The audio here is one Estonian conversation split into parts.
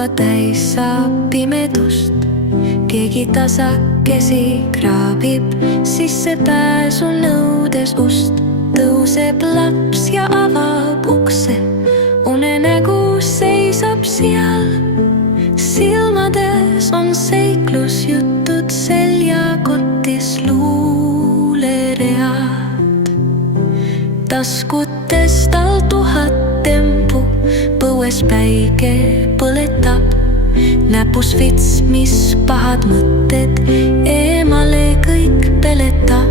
tuba täis saab pimedust. Keegi tasakesi kraabib sissepääsu nõudes ust. Tõuseb laps ja avab ukse, unenägu seisab seal. Silmades on seiklusjutud, seljakotis luuleread. Taskutes tal 1000 tempu, põues päike põletab. Näpus vits, mis pahad mõtted eemale kõik peletab.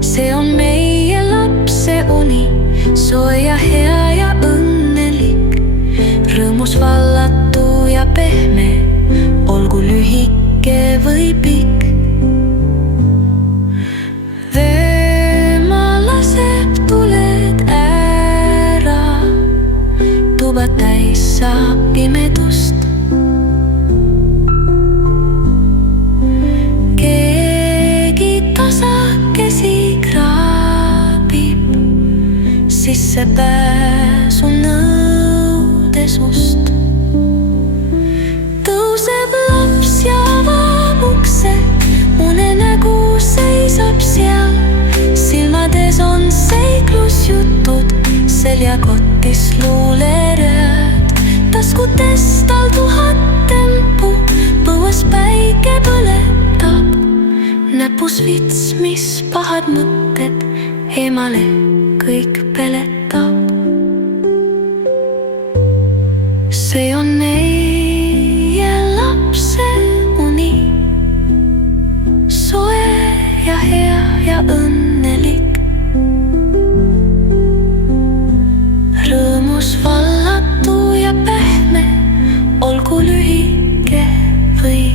See on meie lapse uni, soe ja hea ja õnnelik. Rõõmus vallatu ja pehme, olgu lühike või pikk. Veema laseb tuled ära, tuba täis saab pimedust. Sissepääsu nõudes ust. Tõuseb laps ja avab ukse, unenägu seisab seal. Silmades on seiklusjutud, seljakotis luuleread. Taskutes tal 1000 tempu, põues päike põletab. Näpus vits, mis pahad mõtted eemale kõik peletab. See on meie lapse uni, soe ja hea ja õnnelik. Rõõmus vallatu ja pehme, olgu lühike või